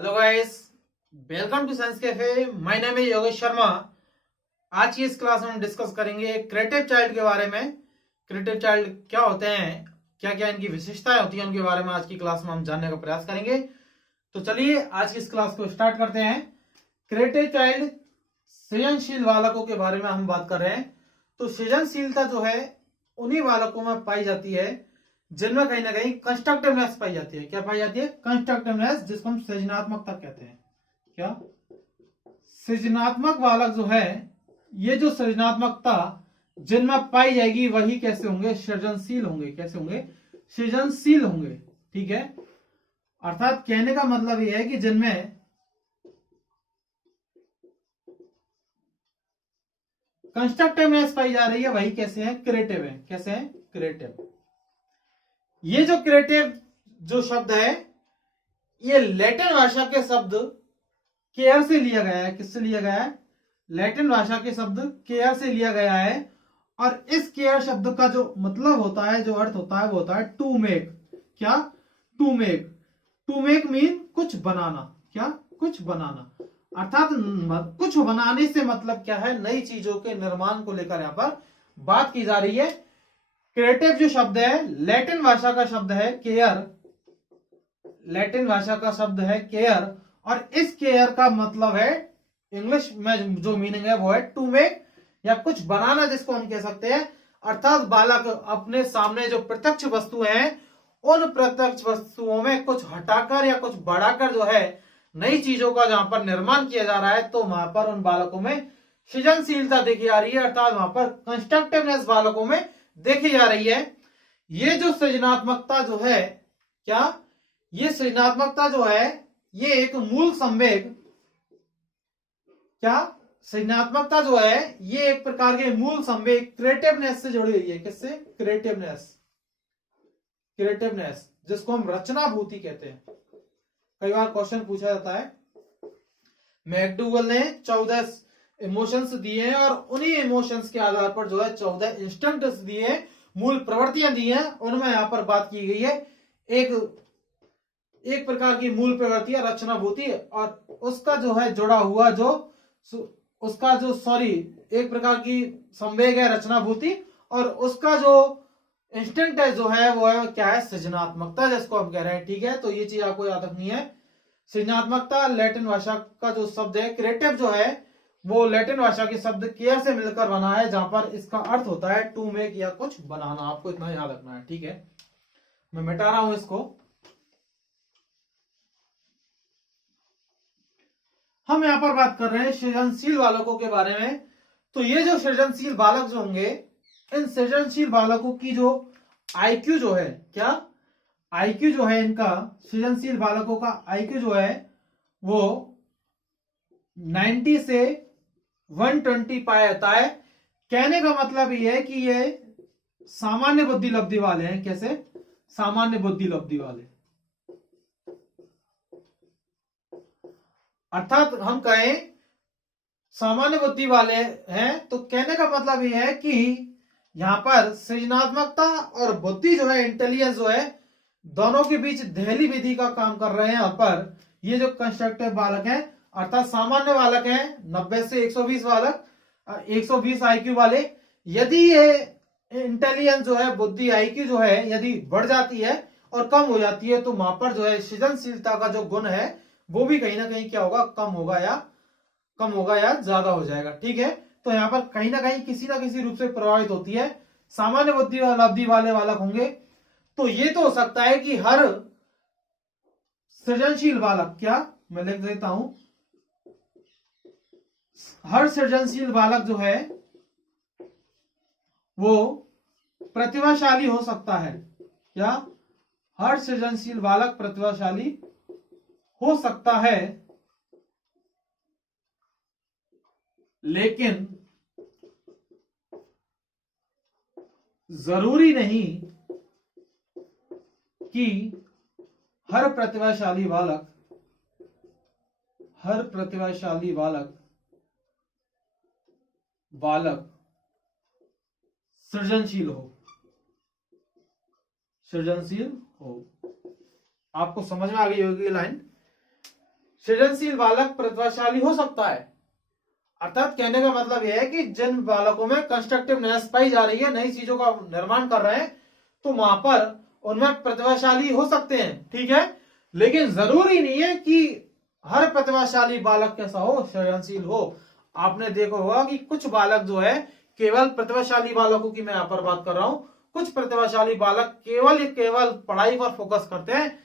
Hello guys, welcome to science cafe. My name है योगेश शर्मा। आज की इस क्लास में हम डिस्कस करेंगे क्रिएटिव चाइल्ड के बारे में। क्रिएटिव चाइल्ड क्या होते हैं, क्या क्या इनकी विशेषताएं होती हैं, उनके बारे में आज की क्लास में हम जानने का प्रयास करेंगे। तो चलिए आज की इस क्लास को स्टार्ट करते हैं। क्रिएटिव चाइल्ड, सृजनशील बालकों के बारे में हम बात कर रहे हैं। तो सृजनशीलता जो है उन्हीं बालकों में पाई जाती है जिनमें कहीं ना कहीं कंस्ट्रक्टिवनेस पाई जाती है। क्या पाई जाती है? कंस्ट्रक्टिवनेस, जिसको हम सृजनात्मकता कहते हैं। क्या सृजनात्मक बालक जो है, ये जो सृजनात्मकता जिनमें पाई जाएगी वही कैसे होंगे? सृजनशील होंगे। कैसे होंगे? सृजनशील होंगे। ठीक है, अर्थात कहने का मतलब यह है कि जिनमें कंस्ट्रक्टिवनेस पाई जा रही है वही कैसे है? क्रिएटिव है। कैसे है? क्रिएटिव। ये जो क्रिएटिव जो शब्द है, ये लैटिन भाषा के शब्द केयर से लिया गया है। किससे लिया गया है? लैटिन भाषा के शब्द केयर से लिया गया है। और इस केयर शब्द का जो मतलब होता है, जो अर्थ होता है, वो होता है टू मेक। क्या? To make. To make mean कुछ बनाना। क्या? कुछ बनाना। अर्थात कुछ बनाने से मतलब क्या है? नई चीजों के निर्माण को लेकर यहां पर बात की जा रही है। क्रिएटिव जो शब्द है, लैटिन भाषा का शब्द है केयर। लैटिन भाषा का शब्द है केयर, और इस केयर का मतलब है, इंग्लिश में जो मीनिंग है वो है टू मेक, या कुछ बनाना, जिसको हम कह सकते हैं। अर्थात बालक अपने सामने जो प्रत्यक्ष वस्तु है, उन प्रत्यक्ष वस्तुओं में कुछ हटाकर या कुछ बढ़ाकर जो है नई चीजों का जहां पर निर्माण किया जा रहा है, तो वहां पर उन बालकों में सृजनशीलता देखी जा रही है। अर्थात वहां पर कंस्ट्रक्टिवनेस बालकों में देखी जा रही है। ये जो सृजनात्मकता जो है, क्या ये सृजनात्मकता जो है, ये एक मूल संवेग, क्या सृजनात्मकता जो है ये एक प्रकार के मूल संवेग क्रिएटिवनेस से जुड़ी हुई है। किससे? क्रिएटिवनेस। क्रिएटिवनेस, जिसको हम रचनाभूति कहते हैं। कई बार क्वेश्चन पूछा जाता है। मैकडूगल ने 14 इमोशंस दिए हैं, और उन्हीं इमोशंस के आधार पर जो है 14 इंस्टिंक्ट्स दिए हैं, मूल प्रवृत्तियां दी हैं। उनमें यहां पर बात की गई है एक प्रकार की मूल प्रवृत्ति है रचनाभूति, और उसका जो है जुड़ा हुआ जो उसका जो एक प्रकार की संवेग है रचनाभूति, और उसका जो इंस्टिंक्ट है जो है वो है क्या है? सृजनात्मकता, जिसको हम कह रहे हैं। ठीक है, तो ये चीज आपको याद रखनी है। सृजनात्मकता लैटिन भाषा का जो शब्द है, क्रिएटिव जो है वो लैटिन भाषा के शब्द केयर से मिलकर बना है, जहां पर इसका अर्थ होता है टू मेक, या कुछ बनाना। आपको इतना याद रखना है। ठीक है, मैं मिटा रहा हूं इसको। हम यहां पर बात कर रहे हैं सृजनशील बालकों के बारे में। तो ये जो सृजनशील बालक जो होंगे, इन सृजनशील बालकों की जो आईक्यू जो है, क्या आईक्यू जो है इनका, सृजनशील बालकों का आईक्यू जो है वो 90 से 120 पाया जाता है। कहने का मतलब ये है कि ये सामान्य बुद्धि लब्धि वाले हैं। कैसे? सामान्य बुद्धि लब्धि वाले। अर्थात हम कहें सामान्य बुद्धि वाले हैं, तो कहने का मतलब यह है कि यहां पर सृजनात्मकता और बुद्धि जो है, इंटेलिजेंस जो है, दोनों के बीच दहली विधि का काम कर रहे हैं। यहां पर ये जो कंस्ट्रक्टिव बालक हैं, अर्थात सामान्य बालक हैं 90 से 120 बालक, 120 आईक्यू वाले। यदि ये इंटेलिजेंस जो है, बुद्धि आईक्यू जो है, यदि बढ़ जाती है और कम हो जाती है, तो वहां पर जो है सृजनशीलता का जो गुण है वो भी कहीं ना कहीं क्या होगा? कम होगा या ज्यादा हो जाएगा। ठीक है, तो यहां पर कहीं ना कहीं किसी ना किसी रूप से प्रभावित होती है। सामान्य बुद्धि लब्धि वाले बालक होंगे, तो ये तो हो सकता है कि हर सृजनशील बालक, क्या मैं लिख देता हूं, हर सृजनशील बालक जो है वो प्रतिभाशाली हो सकता है। क्या? हर सृजनशील बालक प्रतिभाशाली हो सकता है, लेकिन जरूरी नहीं कि हर प्रतिभाशाली बालक सृजनशील हो। आपको समझ में आ गई होगी लाइन। सृजनशील बालक प्रतिभाशाली हो सकता है। अर्थात कहने का मतलब यह है कि जिन बालकों में कंस्ट्रक्टिवनेस पाई जा रही है, नई चीजों का निर्माण कर रहे हैं, तो वहां पर उनमें प्रतिभाशाली हो सकते हैं, ठीक है। लेकिन जरूरी नहीं है कि हर प्रतिभाशाली बालक कैसा हो, सृजनशील हो। आपने देखा होगा कि कुछ बालक जो है, केवल प्रतिभाशाली बालकों की मैं यहां पर बात कर रहा हूं, कुछ प्रतिभाशाली बालक केवल पढ़ाई पर फोकस करते हैं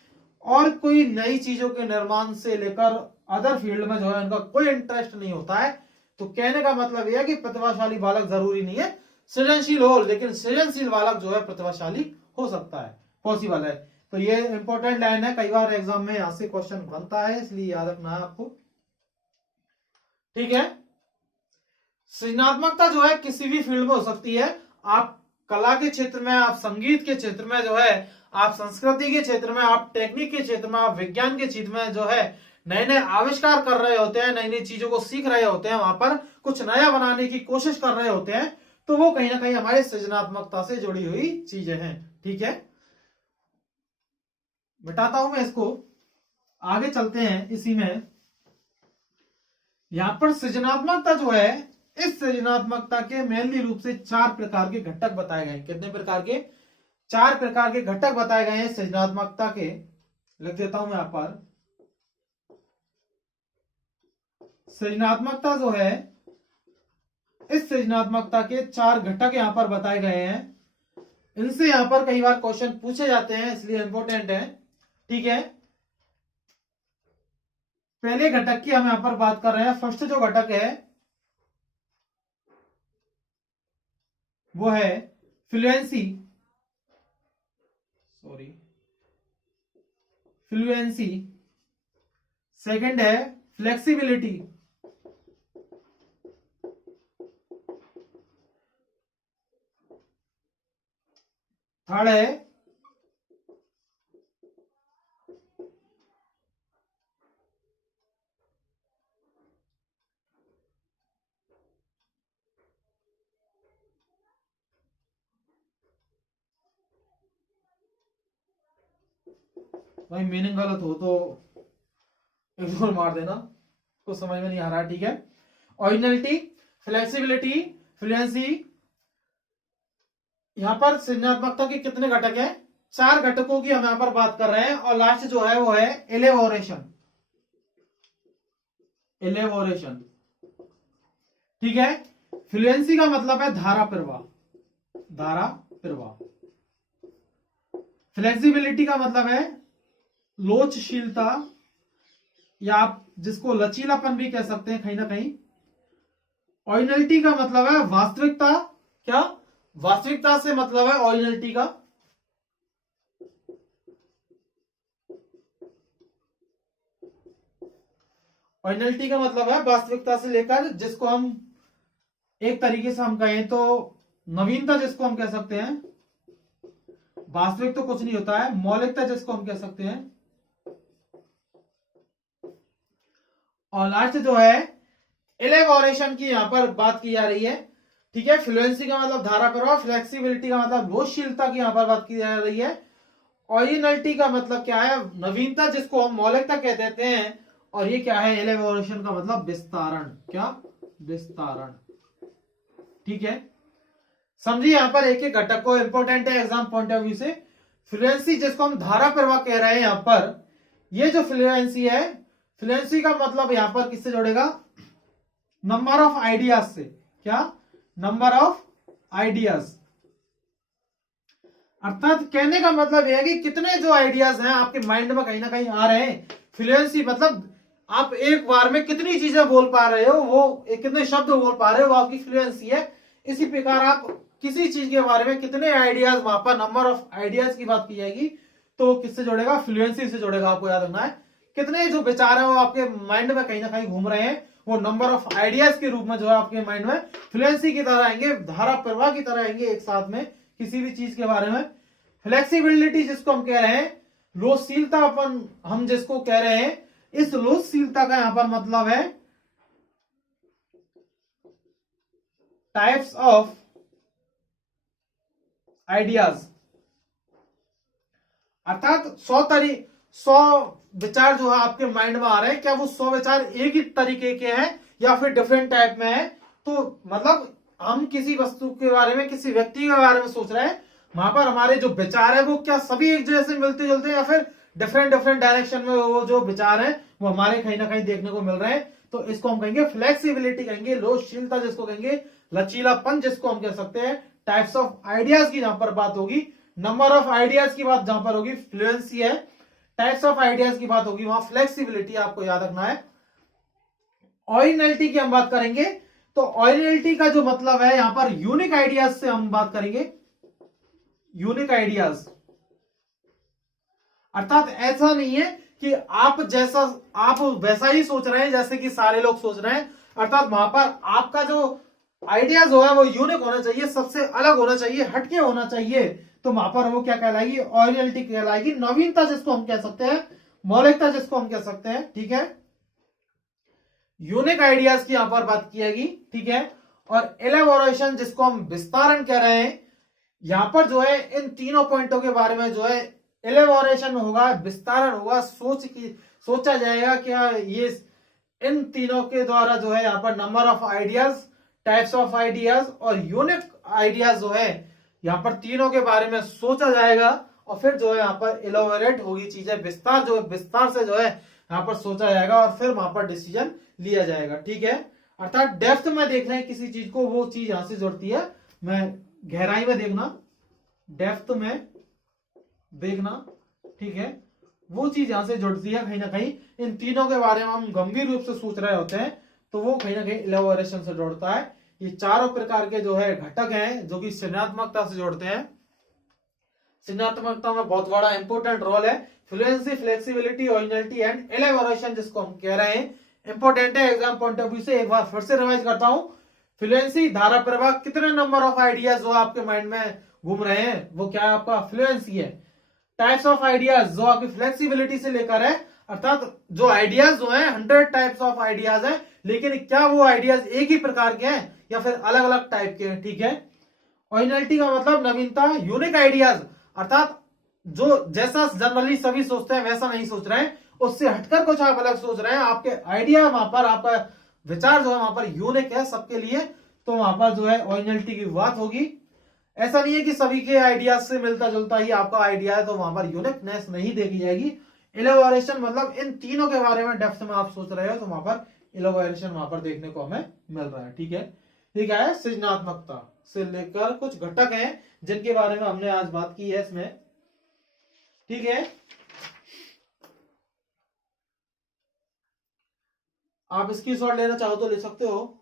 और कोई नई चीजों के निर्माण से लेकर अदर फील्ड में जो है उनका कोई इंटरेस्ट नहीं होता है। तो कहने का मतलब यह है कि प्रतिभाशाली बालक जरूरी नहीं है सृजनशील हो, लेकिन सृजनशील बालक जो है प्रतिभाशाली हो सकता है, पॉसिबल है। तो ये इंपॉर्टेंट लाइन है, कई बार एग्जाम में यहां से क्वेश्चन बनता है, इसलिए याद रखना है आपको, ठीक है। सृजनात्मकता जो है किसी भी फील्ड में हो सकती है। आप कला के क्षेत्र में, आप संगीत के क्षेत्र में जो है, आप संस्कृति के क्षेत्र में, आप टेक्निक के क्षेत्र में, आप विज्ञान के क्षेत्र में जो है नए नए आविष्कार कर रहे होते हैं, नई नई चीजों को सीख रहे होते हैं, वहां पर कुछ नया बनाने की कोशिश कर रहे होते हैं, तो वो कहीं ना कहीं हमारे सृजनात्मकता से जुड़ी हुई चीजें हैं, ठीक है। मिटाता हूं मैं इसको, आगे चलते हैं। इसी में यहां पर सृजनात्मकता जो है, इस सृजनात्मकता के मेनली रूप से 4 प्रकार के घटक बताए गए। कितने प्रकार के? 4 प्रकार के घटक बताए गए हैं सृजनात्मकता के। लिख देता हूं मैं यहां पर। सृजनात्मकता जो है, इस सृजनात्मकता के 4 घटक यहां पर बताए गए हैं। इनसे यहां पर कई बार क्वेश्चन पूछे जाते हैं, इसलिए इंपॉर्टेंट है, ठीक है। पहले घटक की हम यहां पर बात कर रहे हैं। फर्स्ट जो घटक है वो है फ्लुएंसी, फ्लुएंसी। सेकंड है फ्लेक्सिबिलिटी, थर्ड है भाई मीनिंग गलत हो तो इग्नोर मार देना, कुछ समझ में नहीं आ रहा है, ठीक है। Originality, flexibility, fluency. यहां पर सृजनात्मकता के कितने घटक हैं? 4 घटकों की हम यहां पर बात कर रहे हैं। और लास्ट जो है वो है एलेबोरेशन, एलेबोरेशन, ठीक है। फ्लुएंसी का मतलब है धारा प्रवाह, धारा प्रवाह। फ्लेक्सिबिलिटी का मतलब है लोचशीलता, या आप जिसको लचीलापन भी कह सकते हैं कहीं ना कहीं। ओरिजिनलिटी का मतलब है वास्तविकता, क्या? वास्तविकता से मतलब है ओरिजिनलिटी का। ओरिजिनलिटी का मतलब है वास्तविकता से लेकर, जिसको हम एक तरीके से हम कहें तो नवीनता जिसको हम कह सकते हैं। वास्तविक तो कुछ नहीं होता है, मौलिकता जिसको हम कह सकते हैं। और लास्ट जो है इलेबोरेशन की यहां पर बात की जा रही है, ठीक है। फ्लुएंसी का मतलब धारा प्रवाह, फ्लेक्सिबिलिटी का मतलब लोचशीलता की यहां पर बात की जा रही है। ओरिजिनलिटी का मतलब क्या है? नवीनता जिसको हम मौलिकता कह देते हैं। और ये क्या है? इलेबोरेशन का मतलब विस्तारण, क्या? विस्तारण, ठीक है। समझिए यहां पर एक एक घटक को, इंपॉर्टेंट है एग्जाम पॉइंट ऑफ व्यू से। फ्लुएंसी जिसको हम धारा प्रवाह कह रहे हैं यहां पर, ये जो फ्लुएंसी है, फ्लुएंसी का मतलब यहां पर किससे जोड़ेगा? नंबर ऑफ आइडियाज से, क्या? Number of ideas. अर्थात कहने का मतलब यह है कि कितने जो आइडियाज हैं आपके माइंड में कहीं ना कहीं आ रहे हैं। फ्लुएंसी मतलब आप एक बार में कितनी चीजें बोल पा रहे हो, वो कितने शब्द बोल पा रहे हो, वो आपकी फ्लुएंसी है। इसी प्रकार आप किसी चीज के बारे में कितने आइडियाज, वहां पर नंबर ऑफ आइडियाज की बात की जाएगी, तो किससे जोड़ेगा? फ्लुएंसी से जोड़ेगा। आपको याद रखना है कितने जो विचार है वो आपके माइंड में कहीं ना कहीं घूम रहे हैं, वो नंबर ऑफ आइडियाज के रूप में जो है आपके माइंड में फ्लुएंसी की तरह आएंगे, धारा प्रवाह की तरह आएंगे एक साथ में किसी भी चीज के बारे में। फ्लेक्सिबिलिटी जिसको हम कह रहे हैं, लोचशीलता अपन हम जिसको कह रहे हैं, इस लोचशीलता का यहां पर मतलब है टाइप्स ऑफ आइडियाज। अर्थात 100 विचार जो है आपके माइंड में आ रहे हैं, क्या वो 100 विचार एक ही तरीके के हैं या फिर डिफरेंट टाइप में है? तो मतलब हम किसी वस्तु के बारे में, किसी व्यक्ति के बारे में सोच रहे हैं, वहां पर हमारे जो विचार है वो क्या सभी एक जैसे मिलते जुलते हैं या फिर डिफरेंट डिफरेंट डायरेक्शन में वो जो विचार है वो हमारे कहीं ना कहीं देखने को मिल रहे हैं? तो इसको हम कहेंगे फ्लेक्सिबिलिटी, कहेंगे लोचशीलता, जिसको कहेंगे लचीलापन, जिसको हम कह सकते हैं। टाइप्स ऑफ आइडियाज की जहां पर बात होगी, नंबर ऑफ आइडियाज की बात जहां पर होगी फ्लुएंसी है, टाइप्स ऑफ आइडियाज की बात होगी वहां फ्लेक्सिबिलिटी, आपको याद रखना है। ओरिजिनलिटी की हम बात करेंगे तो ओरिजिनलिटी का जो मतलब है यहां पर यूनिक आइडियाज से हम बात करेंगे। यूनिक आइडियाज अर्थात ऐसा नहीं है कि आप वैसा ही सोच रहे हैं जैसे कि सारे लोग सोच रहे हैं, अर्थात वहां पर आपका जो आइडियाज होगा वो यूनिक होना चाहिए, सबसे अलग होना चाहिए, हटके होना चाहिए। तो वहां पर वो क्या कहलाएगी? ओरिजिनलिटी कहलाएगी। नवीनता जिसको हम कह सकते हैं, मौलिकता जिसको हम कह सकते हैं, ठीक है। यूनिक आइडियाज की यहां पर बात की जाएगी, ठीक है। और एलेबोरेशन जिसको हम विस्तारण कह रहे हैं, यहां पर जो है इन तीनों पॉइंटों के बारे में जो है एलेबोरेशन होगा, विस्तारण होगा, सोचा जाएगा क्या ये इन तीनों के द्वारा जो है यहाँ पर number of ideas, types of ideas और यूनिक आइडियाज जो है यहाँ पर तीनों के बारे में सोचा जाएगा और फिर जो है यहाँ पर इलोबरेट होगी चीजें, विस्तार से जो है यहाँ पर सोचा जाएगा और फिर वहां पर डिसीजन लिया जाएगा, ठीक है। अर्थात डेप्थ में देख रहे हैं किसी चीज को, वो चीज यहां से जुड़ती है। मैं गहराई में देखना, डेप्थ में देखना, ठीक है, वो चीज यहां से जुड़ती है कहीं ना कहीं। इन तीनों के बारे में हम गंभीर रूप से सोच रहे होते हैं तो वो कहीं ना कहीं इलेबोरेशन से जुड़ता है। ये चारों प्रकार के जो है घटक हैं जो कि सृजनात्मकता से जोड़ते हैं। सृजनात्मकता में बहुत बड़ा इंपोर्टेंट रोल है। Fluency, flexibility, originality and elaboration जिसको हम कह रहे हैं, इंपोर्टेंट है एग्जाम पॉइंट ऑफ व्यू से। एक बार फिर से रिवाइज करता हूं। फ्लुएंसी, धारा प्रवाह, कितने नंबर ऑफ आइडियाज जो आपके माइंड में घूम रहे हैं वो क्या है? आपका फ्लुएंसी है। टाइप्स ऑफ आइडियाज जो आपकी फ्लेक्सिबिलिटी से लेकर है, अर्थात जो आइडियाज जो हैं 100 टाइप्स ऑफ आइडियाज हैं, लेकिन क्या वो आइडियाज एक ही प्रकार के हैं या फिर अलग अलग टाइप के हैं, ठीक है। ओरिजिनलिटी का मतलब नवीनता, यूनिक आइडियाज अर्थात जो जैसा जनरली सभी सोचते हैं वैसा नहीं सोच रहे हैं, उससे हटकर कुछ आप अलग सोच रहे हैं। आपके आइडिया वहां पर, आपका विचार जो है वहां पर यूनिक है सबके लिए, तो वहां पर जो है ओरिजिनलिटी की बात होगी। ऐसा नहीं है कि सभी के आइडियाज से मिलता जुलता ही आपका आइडिया है तो वहां पर यूनिकनेस नहीं देखी जाएगी। इलेबोरेशन मतलब इन तीनों के बारे में डेप्थ में आप सोच रहे हो तो वहां पर इलेबोरेशन वहां पर देखने को हमें मिल रहा है, ठीक है। ठीक है, सृजनात्मकता से लेकर कुछ घटक हैं जिनके बारे में हमने आज बात की है इसमें, ठीक है। आप इसकी शॉट लेना चाहो तो ले सकते हो।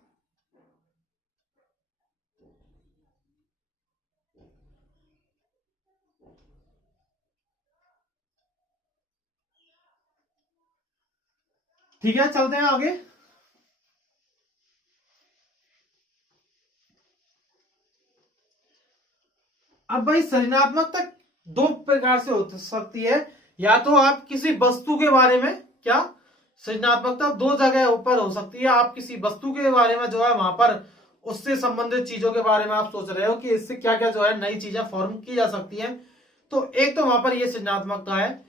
ठीक है, चलते हैं आगे। अब भाई सृजनात्मकता दो प्रकार से हो सकती है। या तो आप किसी वस्तु के बारे में, क्या सृजनात्मकता दो जगह ऊपर हो सकती है। आप किसी वस्तु के बारे में जो है वहां पर उससे संबंधित चीजों के बारे में आप सोच रहे हो कि इससे क्या क्या जो है नई चीजें फॉर्म की जा सकती हैं, तो एक तो वहां पर ये सृजनात्मकता है।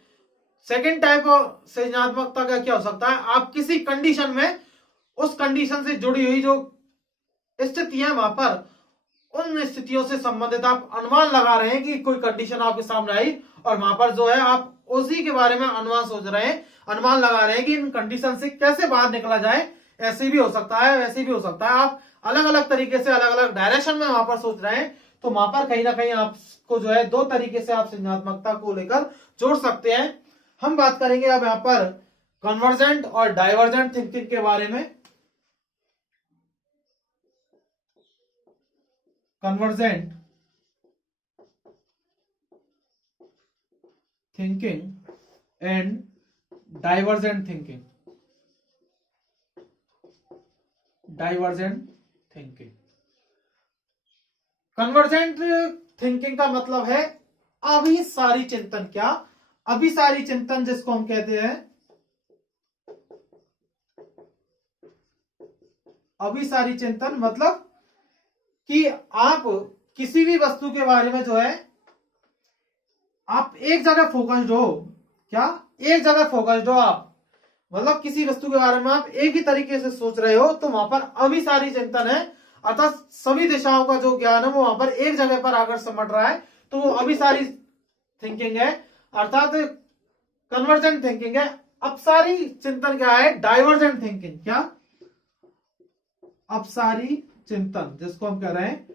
सेकेंड टाइप ऑफ सृजनात्मकता का क्या हो सकता है? आप किसी कंडीशन में, उस कंडीशन से जुड़ी हुई जो स्थितियां वहां पर, उन स्थितियों से संबंधित आप अनुमान लगा रहे हैं कि कोई कंडीशन आपके सामने आई और वहां पर जो है आप उसी के बारे में अनुमान सोच रहे हैं, अनुमान लगा रहे हैं कि इन कंडीशन से कैसे बाहर निकला जाए। ऐसे भी हो सकता है, वैसे भी हो सकता है। आप अलग अलग तरीके से अलग अलग डायरेक्शन में वहां पर सोच रहे हैं, तो वहां पर कहीं ना कहीं आपको जो है दो तरीके से आप सृजनात्मकता को लेकर जोड़ सकते हैं। हम बात करेंगे अब यहां पर कन्वर्जेंट और डाइवर्जेंट थिंकिंग के बारे में। Convergent thinking and divergent thinking. Divergent thinking, convergent thinking का मतलब है अभिसारी चिंतन। क्या? अभिसारी चिंतन जिसको हम कहते हैं, अभिसारी चिंतन मतलब कि आप किसी भी वस्तु के बारे में जो है आप एक जगह फोकस्ड हो। क्या? एक जगह फोकस्ड हो आप, मतलब किसी वस्तु के बारे में आप एक ही तरीके से सोच रहे हो, तो वहां पर अभिसारी चिंतन है। अर्थात सभी दिशाओं का जो ज्ञान है वो वहां पर एक जगह पर आकर सिमट रहा है, तो वो अभिसारी थिंकिंग है, अर्थात कन्वर्जेंट थिंकिंग है। अपसारी चिंतन क्या है? Divergent thinking. क्या? अपसारी चिंतन, जिसको हम कह रहे हैं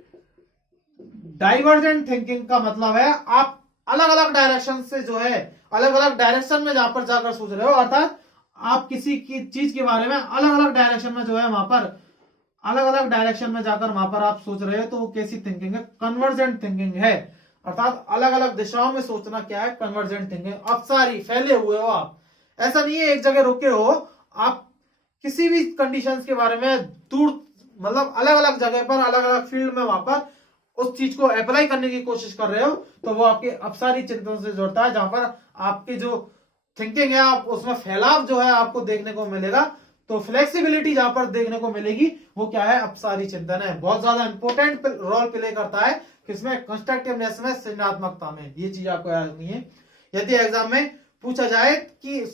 डाइवर्जेंट थिंकिंग का मतलब है आप अलग अलग डायरेक्शन से जो है, अलग अलग डायरेक्शन में जहां पर जाकर सोच रहे हो, अर्थात आप किसी की चीज के बारे में अलग अलग डायरेक्शन में जो है वहां पर अलग अलग डायरेक्शन में जाकर वहां पर आप सोच रहे हो, तो वो कैसी थिंकिंग है? कन्वर्जेंट थिंकिंग है। अर्थात अलग अलग दिशाओं में सोचना क्या है? Convergent thinking. अपसारी, फैले हुए हो आप, ऐसा नहीं है एक जगह रुके हो आप, किसी भी कंडीशंस के बारे में दूर, मतलब अलग अलग जगह पर अलग अलग फील्ड में वहां पर उस चीज को अप्लाई करने की कोशिश कर रहे हो, तो वो आपके अपसारी चिंतन से जुड़ता है, जहां पर आपकी जो थिंकिंग है आप उसमें फैलाव जो है आपको देखने को मिलेगा। तो फ्लेक्सिबिलिटी जहां पर देखने को मिलेगी वो क्या है? अपसारी चिंतन है। बहुत ज्यादा इंपॉर्टेंट रोल प्ले करता है किसमें? कंस्ट्रक्टिवनेस में, सृजनात्मकता में। ये चीज आपको याद रखनी है। यदि एग्जाम में पूछा जाए कि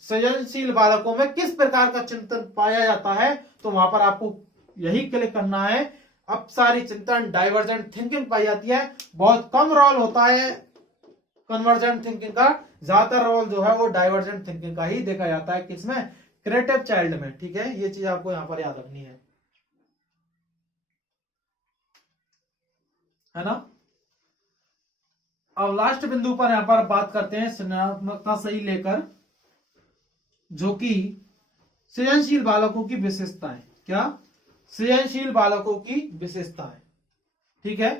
सृजनशील बालकों में किस प्रकार का चिंतन पाया जाता है, तो वहां पर आपको यही क्लिक करना है, अपसारी चिंतन, डाइवर्जेंट थिंकिंग पाई जाती है। बहुत कम रोल होता है कन्वर्जेंट थिंकिंग का, ज्यादातर रोल जो है वो डाइवर्जेंट थिंकिंग का ही देखा जाता है। किसमें? क्रिएटिव चाइल्ड में। ठीक है, ये चीज आपको यहां पर याद रखनी है ना। अब लास्ट बिंदु पर यहां पर बात करते हैं सृजनात्मकता से ही लेकर, जो कि सृजनशील बालकों की विशेषताएं। क्या? सृजनशील बालकों की विशेषताएं। ठीक है,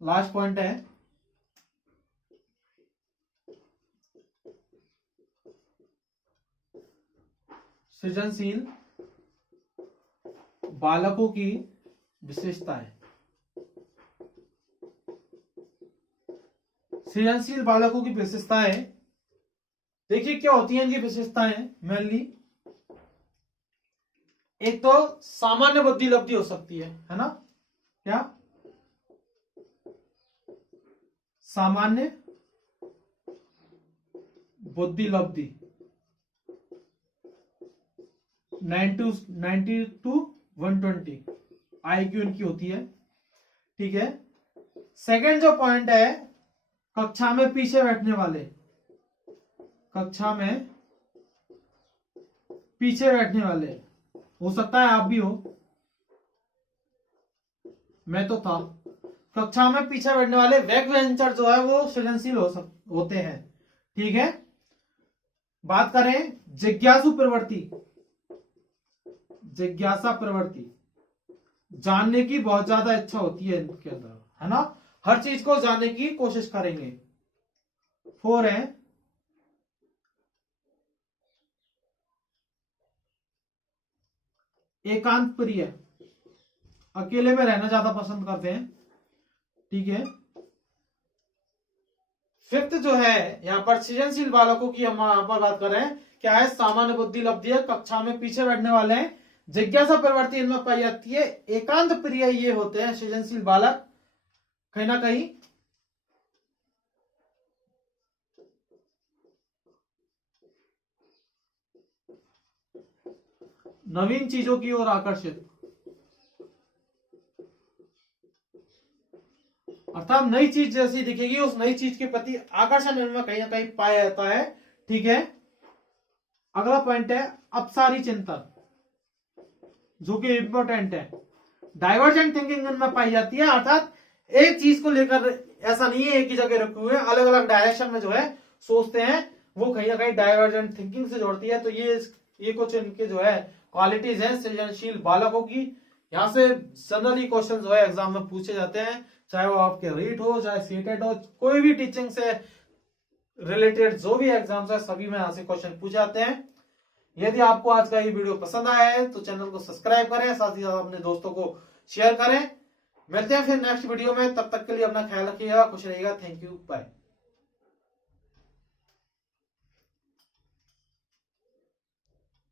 लास्ट पॉइंट है सृजनशील बालकों की विशेषताएं। सृजनशील बालकों की विशेषताएं, देखिए क्या होती हैं इनकी विशेषताएं मेनली। एक तो सामान्य बुद्धि लब्धि हो सकती है ना। क्या? सामान्य बुद्धि लब्धि 90 to 120 IQ इनकी होती है। ठीक है, सेकंड जो पॉइंट है, कक्षा में पीछे बैठने वाले, कक्षा में पीछे बैठने वाले, हो सकता है आप भी हो, मैं तो था। कक्षा में पीछे बैठने वाले बैक बेंचर जो है वो सृजनशील होते हैं। ठीक है, बात करें जिज्ञासु प्रवृत्ति, जिज्ञासा प्रवृत्ति, जानने की बहुत ज्यादा इच्छा होती है इनके अंदर, है ना, हर चीज को जानने की कोशिश करेंगे। 4 है एकांत प्रिय, अकेले में रहना ज्यादा पसंद करते हैं। ठीक है, 5th जो है यहां पर सृजनशील बालकों की हम यहां पर बात कर रहे हैं, क्या है? सामान्य बुद्धि लब्धि है, कक्षा में पीछे बैठने वाले हैं, जिज्ञासा प्रवृत्ति इनमें पाई जाती है, एकांत प्रिय ये होते हैं सृजनशील बालक। कहीं ना कहीं नवीन चीजों की ओर आकर्षित, अर्थात नई चीज जैसी दिखेगी उस नई चीज के प्रति आकर्षण इनमें कहीं ना कहीं पाया जाता है। ठीक है, अगला पॉइंट है अपसारी चिंतन, जो कि इंपॉर्टेंट है। डाइवर्जेंट थिंकिंग इनमें पाई जाती है, अर्थात एक चीज को लेकर ऐसा नहीं है एक ही जगह रखे हुए, अलग अलग डायरेक्शन में जो है सोचते हैं, वो कहीं ना कहीं डाइवर्जेंट थिंकिंग से जोड़ती है। तो ये कुछ इनके जो है क्वालिटीज हैं सृजनशील बालकों की। यहाँ से जनरली क्वेश्चन जो है एग्जाम में पूछे जाते हैं, चाहे वो आपके रीट हो, चाहे सीटेट हो, कोई भी टीचिंग से रिलेटेड जो भी एग्जाम्स है सभी में यहाँ से क्वेश्चन पूछे जाते हैं। यदि आपको आज का ये वीडियो पसंद आया है तो चैनल को सब्सक्राइब करें, साथ ही साथ अपने दोस्तों को शेयर करें। मिलते हैं फिर नेक्स्ट वीडियो में, तब तक के लिए अपना ख्याल रखिएगा, खुश रहिएगा। Thank you, bye.